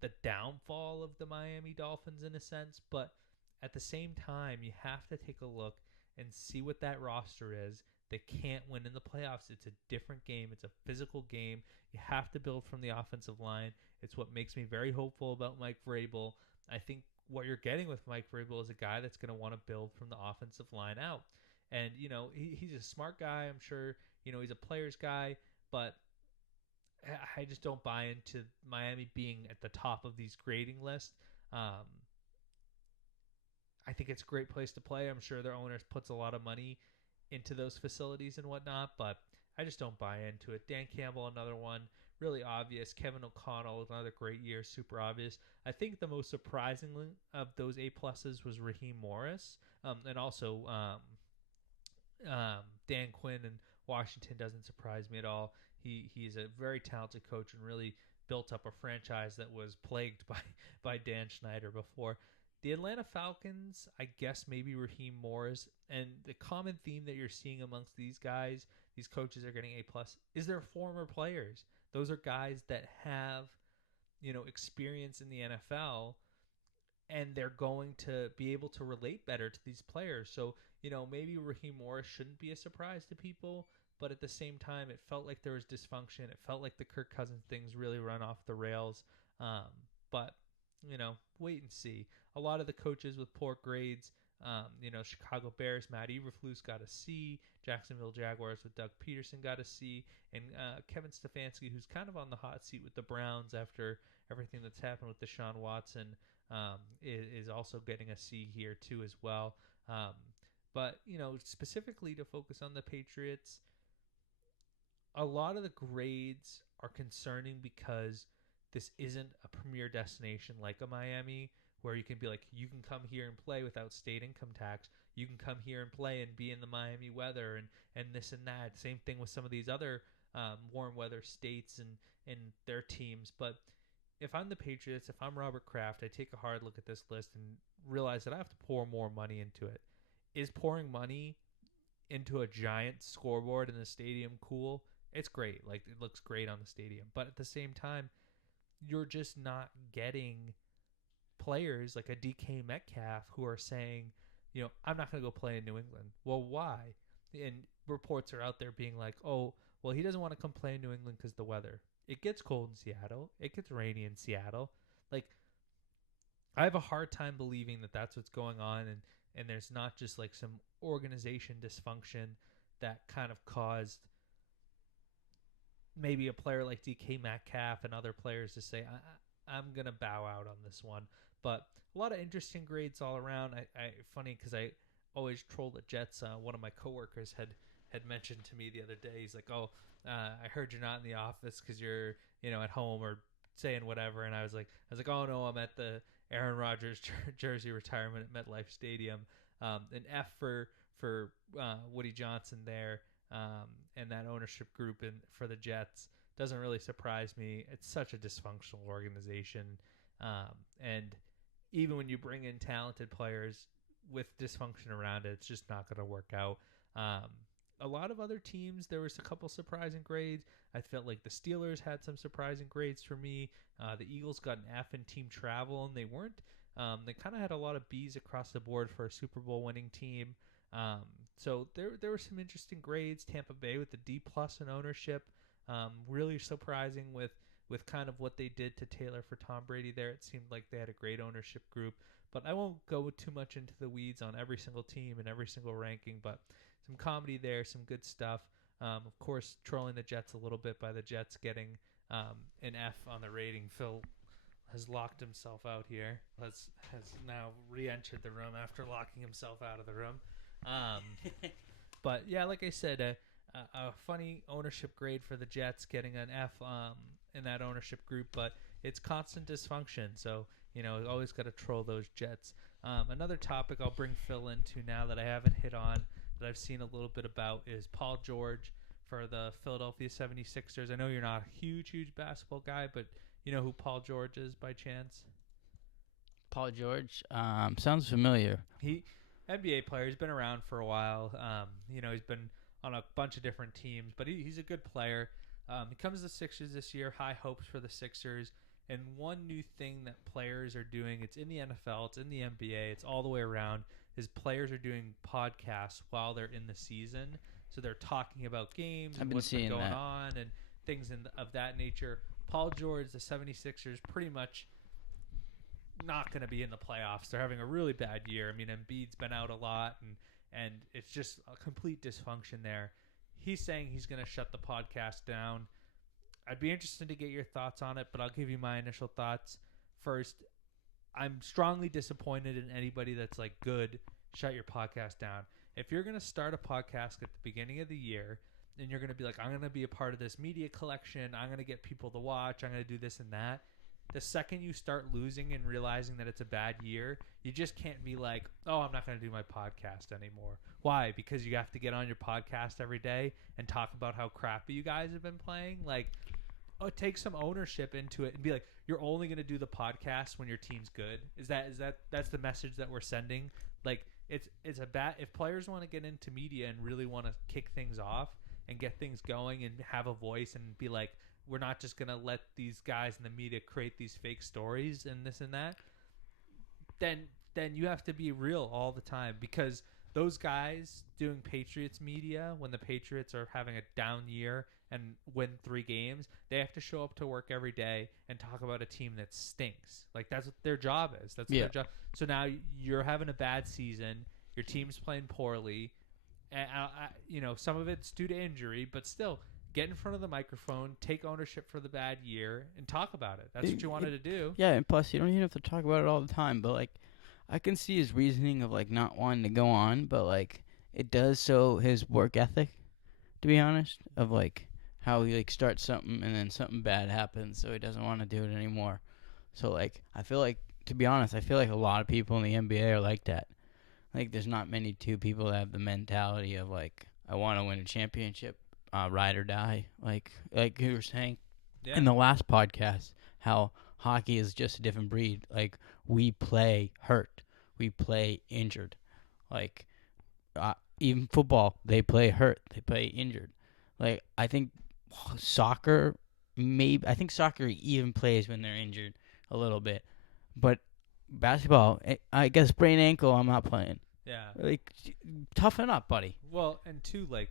the downfall of the Miami Dolphins in a sense, but at the same time, you have to take a look and see what that roster is. They can't win in the playoffs. It's a different game. It's a physical game. You have to build from the offensive line. It's what makes me very hopeful about Mike Vrabel. I think what you're getting with Mike Vrabel is a guy that's going to want to build from the offensive line out. And, he's a smart guy. I'm sure, he's a player's guy. But I just don't buy into Miami being at the top of these grading lists. I think it's a great place to play. I'm sure their owners puts a lot of money into those facilities and whatnot, but I just don't buy into it. Dan Campbell, another one, really obvious. Kevin O'Connell, another great year, super obvious. I think the most surprising of those A+ was Raheem Morris, and also Dan Quinn in Washington doesn't surprise me at all. He's a very talented coach and really built up a franchise that was plagued by Dan Schneider before. The Atlanta Falcons, I guess maybe Raheem Morris, and the common theme that you're seeing amongst these guys, these coaches are getting A+, is they're former players. Those are guys that have, experience in the NFL, and they're going to be able to relate better to these players. So, maybe Raheem Morris shouldn't be a surprise to people, but at the same time, it felt like there was dysfunction. It felt like the Kirk Cousins things really run off the rails. But wait and see. A lot of the coaches with poor grades, Chicago Bears, Matt Eberflus got a C. Jacksonville Jaguars with Doug Peterson got a C. And Kevin Stefanski, who's kind of on the hot seat with the Browns after everything that's happened with Deshaun Watson, is also getting a C here too as well. But, specifically to focus on the Patriots, a lot of the grades are concerning because this isn't a premier destination like a Miami where you can be like, you can come here and play without state income tax. You can come here and play and be in the Miami weather and this and that. Same thing with some of these other warm weather states and their teams. But if I'm the Patriots, if I'm Robert Kraft, I take a hard look at this list and realize that I have to pour more money into it. Is pouring money into a giant scoreboard in the stadium cool? It's great. Like, it looks great on the stadium. But at the same time, you're just not getting players like a DK Metcalf who are saying, I'm not going to go play in New England. Well, why? And reports are out there being like, oh, well, he doesn't want to come play in New England because the weather. It gets cold in Seattle. It gets rainy in Seattle. Like, I have a hard time believing that that's what's going on, and there's not just like some organization dysfunction that kind of caused maybe a player like DK Metcalf and other players to say, I'm going to bow out on this one. But a lot of interesting grades all around. Funny because I always troll the Jets. One of my coworkers had mentioned to me the other day, he's like, oh, I heard you're not in the office because you're, at home or saying whatever. And I was like, oh no, I'm at the Aaron Rodgers jersey retirement at MetLife Stadium. An F for Woody Johnson there, and that ownership group for the Jets. Doesn't really surprise me. It's such a dysfunctional organization, and even when you bring in talented players with dysfunction around it, it's just not going to work out. A lot of other teams, there was a couple surprising grades. I felt like the Steelers had some surprising grades for me. The Eagles got an F in team travel, and they weren't. They kind of had a lot of B's across the board for a Super Bowl winning team. So there were some interesting grades. Tampa Bay with the D plus in ownership. Really surprising with kind of what they did to Taylor for Tom Brady there. It seemed like they had a great ownership group. But I won't go too much into the weeds on every single team and every single ranking. But some comedy there, some good stuff. Of course, trolling the Jets a little bit by the Jets getting an F on the rating. Phil has locked himself out here. Has now re-entered the room after locking himself out of the room. But yeah, like I said, a funny ownership grade for the Jets, getting an F in that ownership group, but it's constant dysfunction. So, always got to troll those Jets. Another topic I'll bring Phil into now that I haven't hit on, that I've seen a little bit about, is Paul George for the Philadelphia 76ers. I know you're not a huge basketball guy, but you know who Paul George is by chance? Paul George sounds familiar. NBA player. He's been around for a while. He's been on a bunch of different teams, but he's a good player. He comes to the Sixers this year. High hopes for the Sixers. And one new thing that players are doing, it's in the NFL, it's in the NBA, it's all the way around, is players are doing podcasts while they're in the season. So they're talking about games and what's been going on and things of that nature. Paul George, the 76ers, pretty much not going to be in the playoffs. They're having a really bad year. I mean, Embiid's been out a lot, and it's just a complete dysfunction there. He's saying he's going to shut the podcast down. I'd be interested to get your thoughts on it, but I'll give you my initial thoughts first. I'm strongly disappointed in anybody that's like, good, shut your podcast down. If you're going to start a podcast at the beginning of the year and you're going to be like, I'm going to be a part of this media collection, I'm going to get people to watch, I'm going to do this and that, the second you start losing and realizing that it's a bad year, you just can't be like, oh, I'm not going to do my podcast anymore. Why? Because you have to get on your podcast every day and talk about how crappy you guys have been playing? Like, take some ownership into it and be like, you're only going to do the podcast when your team's good. That's the message that we're sending? Like, it's a bad, if players want to get into media and really want to kick things off and get things going and have a voice and be like, we're not just going to let these guys in the media create these fake stories and this and that, then you have to be real all the time, because those guys doing Patriots media, when the Patriots are having a down year and win 3 games, they have to show up to work every day and talk about a team that stinks. Like, that's what their job is. That's their job. So now you're having a bad season. Your team's playing poorly. And some of it's due to injury, but still, get in front of the microphone, take ownership for the bad year, and talk about it. That's what you wanted to do. Yeah, and plus, you don't even have to talk about it all the time. But, like, I can see his reasoning of, like, not wanting to go on, but, like, it does show his work ethic, to be honest, of, like, how he, like, starts something and then something bad happens, so he doesn't want to do it anymore. So, like, I feel like, to be honest, I feel like a lot of people in the NBA are like that. Like, there's not many two people that have the mentality of, like, I want to win a championship. ride or die. Like you were saying Yeah. in the last podcast, how hockey is just a different breed. Like we play hurt, we play injured. Like even football, they play hurt, they play injured. Like I think soccer, maybe I think soccer even plays when they're injured a little bit, but basketball, I guess sprained ankle, I'm not playing. Yeah. Like toughen up, buddy. Well, and two, like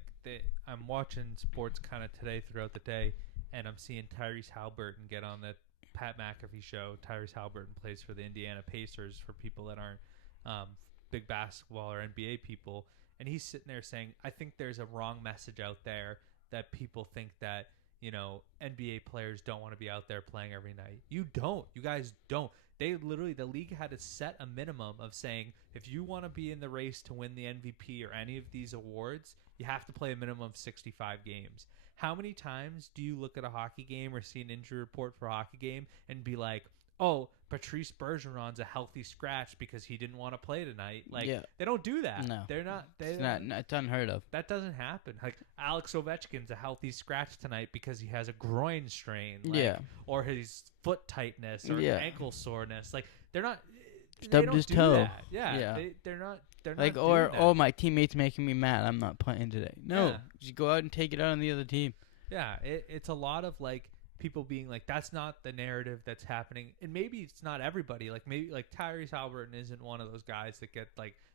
I'm watching sports kind of today throughout the day, and I'm seeing Tyrese Halliburton get on the Pat McAfee show. Tyrese Halliburton plays for the Indiana Pacers. For people that aren't big basketball or NBA people, and he's sitting there saying, "I think there's a wrong message out there that people think that." NBA players don't want to be out there playing every night. You don't. You guys don't. They literally, the league had to set a minimum of saying, if you want to be in the race to win the MVP or any of these awards, you have to play a minimum of 65 games. How many times do you look at a hockey game or see an injury report for a hockey game and be like, oh, Patrice Bergeron's a healthy scratch because he didn't want to play tonight? Like, they don't do that. No. They're not. It's unheard of. That doesn't happen. Like, Alex Ovechkin's a healthy scratch tonight because he has a groin strain. Like, or his foot tightness or ankle soreness. Like, they're not. Stubbed his toe. That. Yeah. They're not. They're like, not or, doing that. oh, my teammate's making me mad. I'm not playing today. No. Yeah. Just go out and take it out on the other team. Yeah. It's a lot of, like, people being like, that's not the narrative that's happening. And maybe it's not everybody. Like, maybe, like, Tyrese Halliburton isn't one of those guys that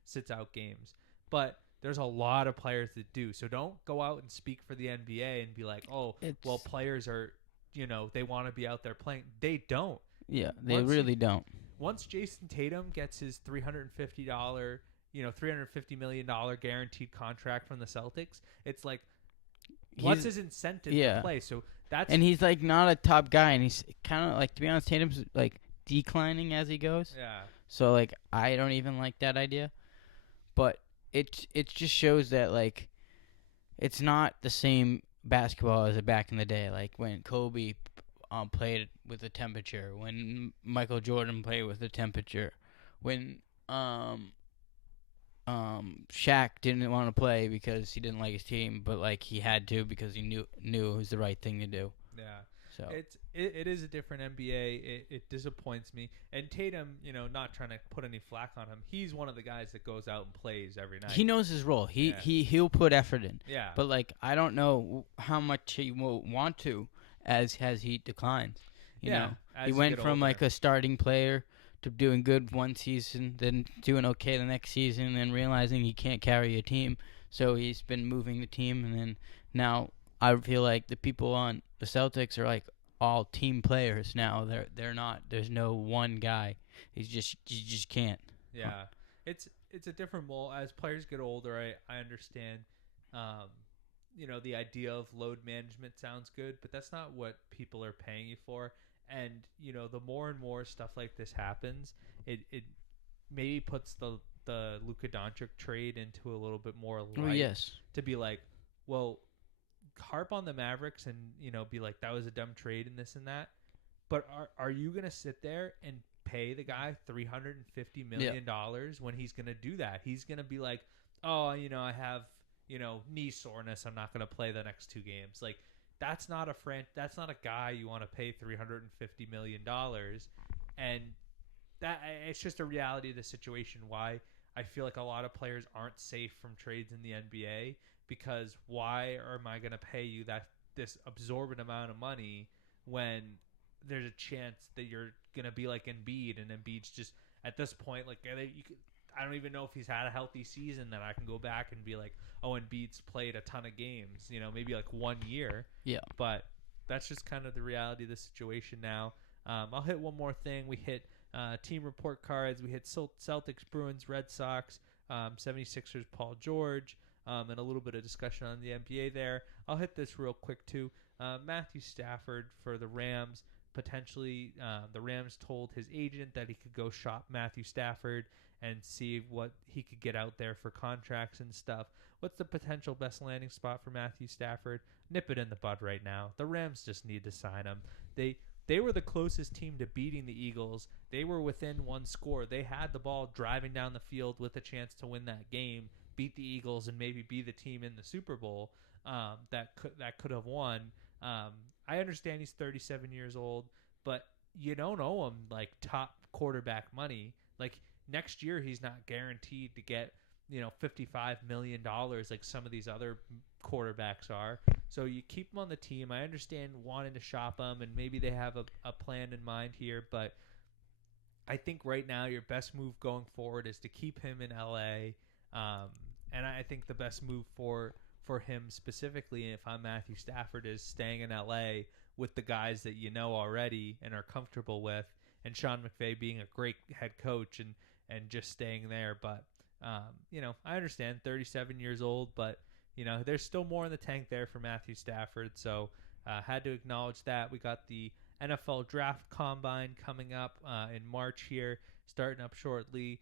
sits out games. But there's a lot of players that do. So don't go out and speak for the NBA and be like, oh, well, players are, they want to be out there playing. They don't. Yeah, they really don't. Once Jason Tatum gets his $350 million guaranteed contract from the Celtics, it's like, what's his incentive to play? So and he's like not a top guy, and he's kind of like, to be honest, Tatum's like declining as he goes. Yeah. So like I don't even like that idea, but it just shows that like it's not the same basketball as back in the day, like when Kobe played with the temperature, when Michael Jordan played with the temperature, when Shaq didn't want to play because he didn't like his team, but like he had to because he knew it was the right thing to do. Yeah. So it is a different NBA. It disappoints me. And Tatum, not trying to put any flack on him, he's one of the guys that goes out and plays every night. He knows his role. He'll put effort in. Yeah. But like I don't know how much he will want to as he declines. You know, he went from like a starting player to doing good one season, then doing okay the next season, then realizing he can't carry a team. So he's been moving the team, and then now I feel like the people on the Celtics are like all team players now. They're not. There's no one guy. You just can't. Yeah, it's a different mold. As players get older, I understand. The idea of load management sounds good, but that's not what people are paying you for. And the more and more stuff like this happens, it maybe puts the Luka Doncic trade into a little bit more light. Oh, yes. To be like, well, harp on the Mavericks and be like, that was a dumb trade and this and that. But are you gonna sit there and pay the guy $350 million when he's gonna do that? He's gonna be like, oh, I have knee soreness. I'm not gonna play the next 2 games. Like, that's not a guy you want to pay $350 million. And that it's just a reality of the situation. Why I feel like a lot of players aren't safe from trades in the NBA, because why am I going to pay you this absorbent amount of money when there's a chance that you're going to be like Embiid, and Embiid's just at this point, like, I don't even know if he's had a healthy season that I can go back and be like, oh, Embiid's played a ton of games, maybe like 1 year. Yeah. But that's just kind of the reality of the situation now. I'll hit one more thing. We hit team report cards. We hit Celtics, Bruins, Red Sox, 76ers, Paul George, and a little bit of discussion on the NBA there. I'll hit this real quick too. Matthew Stafford for the Rams. Potentially, the Rams told his agent that he could go shop Matthew Stafford and see what he could get out there for contracts and stuff. What's the potential best landing spot for Matthew Stafford? Nip it in the bud right now. The Rams just need to sign him. They were the closest team to beating the Eagles. They were within 1 score. They had the ball driving down the field with a chance to win that game, beat the Eagles, and maybe be the team in the Super Bowl. that could have won. I understand he's 37 years old, but you don't owe him like top quarterback money. Like next year, he's not guaranteed to get $55 million like some of these other quarterbacks are. So you keep him on the team. I understand wanting to shop him, and maybe they have a plan in mind here, but I think right now your best move going forward is to keep him in LA. And I think the best move for him specifically, if I'm Matthew Stafford, is staying in LA with the guys that you know already and are comfortable with, and Sean McVay being a great head coach and just staying there. But I understand 37 years old, but there's still more in the tank there for Matthew Stafford. So had to acknowledge that. We got the NFL Draft Combine coming up in March here, starting up shortly.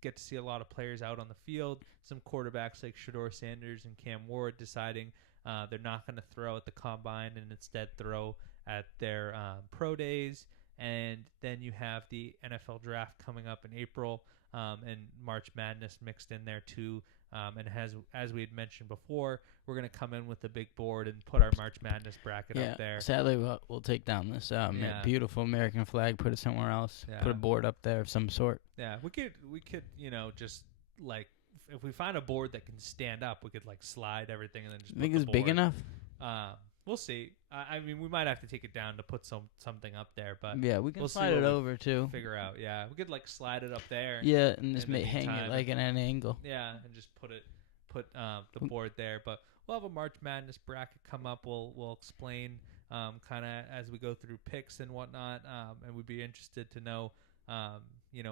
Get to see a lot of players out on the field. Some quarterbacks like Shedeur Sanders and Cam Ward deciding they're not going to throw at the Combine and instead throw at their pro days. And then you have the NFL Draft coming up in April, and March Madness mixed in there too. And as we had mentioned before, we're going to come in with a big board and put our March Madness bracket up there. Sadly, we'll take down this beautiful American flag, put it somewhere else, put a board up there of some sort. Yeah, we could just like if we find a board that can stand up, we could like slide everything and then just. Think it's big enough? We'll see. I mean, we might have to take it down to put something up there, but yeah, we can slide it over too. Figure out, yeah, we could like slide it up there. Yeah, and just hang it like at an angle. Yeah, and just put the board there. But we'll have a March Madness bracket come up. We'll explain kind of as we go through picks and whatnot, and we'd be interested to know.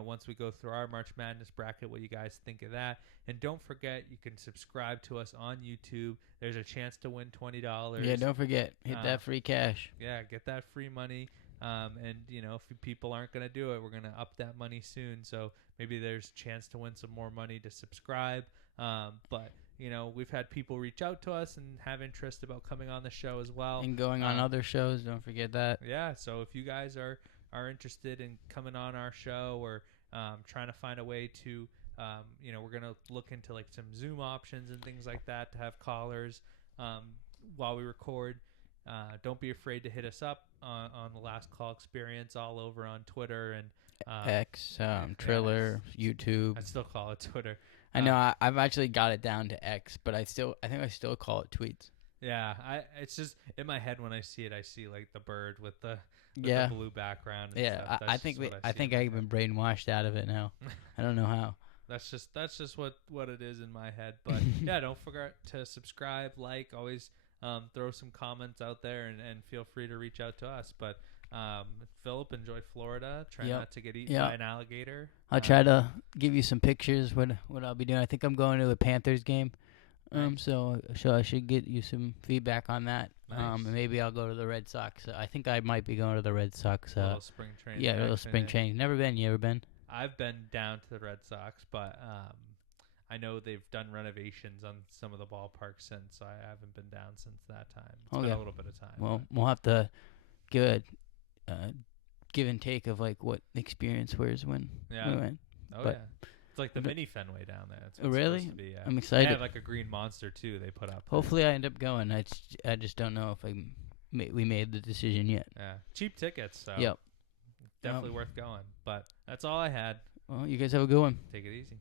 Once we go through our March Madness bracket, what you guys think of that. And don't forget, you can subscribe to us on YouTube. There's a chance to win $20. Yeah, don't forget. Hit that free cash. Yeah, get that free money. And, if people aren't going to do it, we're going to up that money soon. So maybe there's a chance to win some more money to subscribe. But, we've had people reach out to us and have interest about coming on the show as well. And going on other shows, don't forget that. Yeah, so if you guys are interested in coming on our show or trying to find a way to, we're going to look into like some Zoom options and things like that to have callers while we record. Don't be afraid to hit us up on the Last Call Experience all over on Twitter and X, Triller, YouTube. I still call it Twitter. I know I've actually got it down to X, but I think I still call it tweets. Yeah, it's just in my head when I see it, I see like the bird with the blue background. And yeah, stuff. I think I've been brainwashed out of it now. I don't know how. That's just what it is in my head. But yeah, don't forget to subscribe, always throw some comments out there, and feel free to reach out to us. But Philip, enjoy Florida. Try not to get eaten by an alligator. I'll try to give you some pictures what I'll be doing. I think I'm going to a Panthers game. So I should get you some feedback on that. Nice. And maybe I'll go to the Red Sox. I think I might be going to the Red Sox. A little spring training. Yeah, a little spring training. Never been. You ever been? I've been down to the Red Sox, but I know they've done renovations on some of the ballparks since, so I haven't been down since that time. It's been a little bit of time. Well, we'll have to give and take of like what the experience was when we went. Oh, yeah. It's like the mini Fenway down there. That's what really? It's supposed to be, yeah. I'm excited. They have like a green monster too. They put up. Hopefully, I end up going. I just don't know if we made the decision yet. Yeah, cheap tickets. So yep, definitely worth going. But that's all I had. Well, you guys have a good one. Take it easy.